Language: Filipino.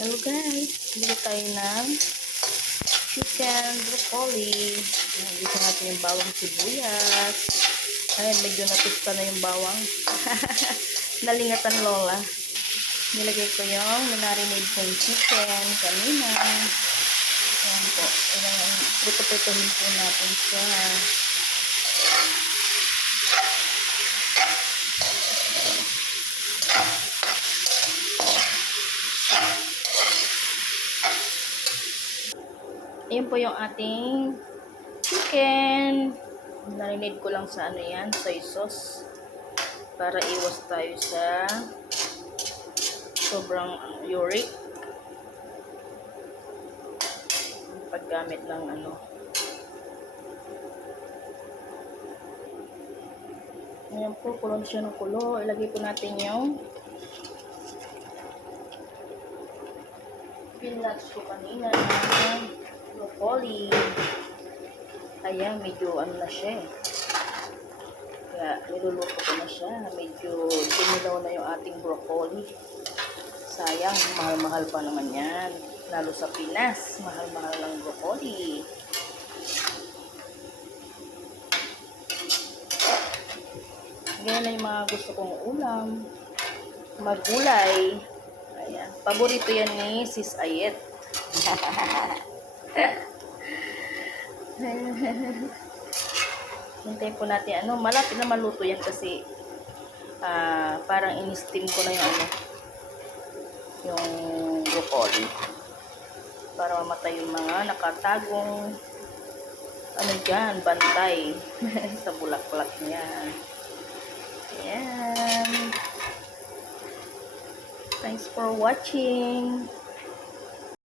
Hello guys, bili tayo ng chicken broccoli. Dito natin yung bawang sibuyas. Ay, medyo natusta na yung bawang. Nalingatan lola. Nilagay ko yung minarinade kong chicken kanina. Ayan po. Prito-pritohin po natin siya. Ayan po yung ating chicken. Narinade ko lang sa ano yan, soy sauce. Para iwas tayo sa sobrang uric. Paggamit ng ano. Ayan po, kulong siya ng kulo. Ilagay po natin yung pinlats ko kanina. Broccoli. Ayan, medyo ano na siya eh. Kaya niluluto ko na siya. Medyo dumilaw na yung ating broccoli. Sayang, mahal-mahal pa naman yan. Lalo sa Pinas, mahal-mahal ng broccoli. Ganyan na yung mga gusto kong ulam. Magulay. Ayan. Paborito yan ni Sis Ayet. Hintayin po natin, malapit na maluto yan kasi parang in-steam ko na yung yung broccoli para mamatay yung mga nakatagong dyan, bantay sa bulaklak niya. Ayan. Thanks for watching.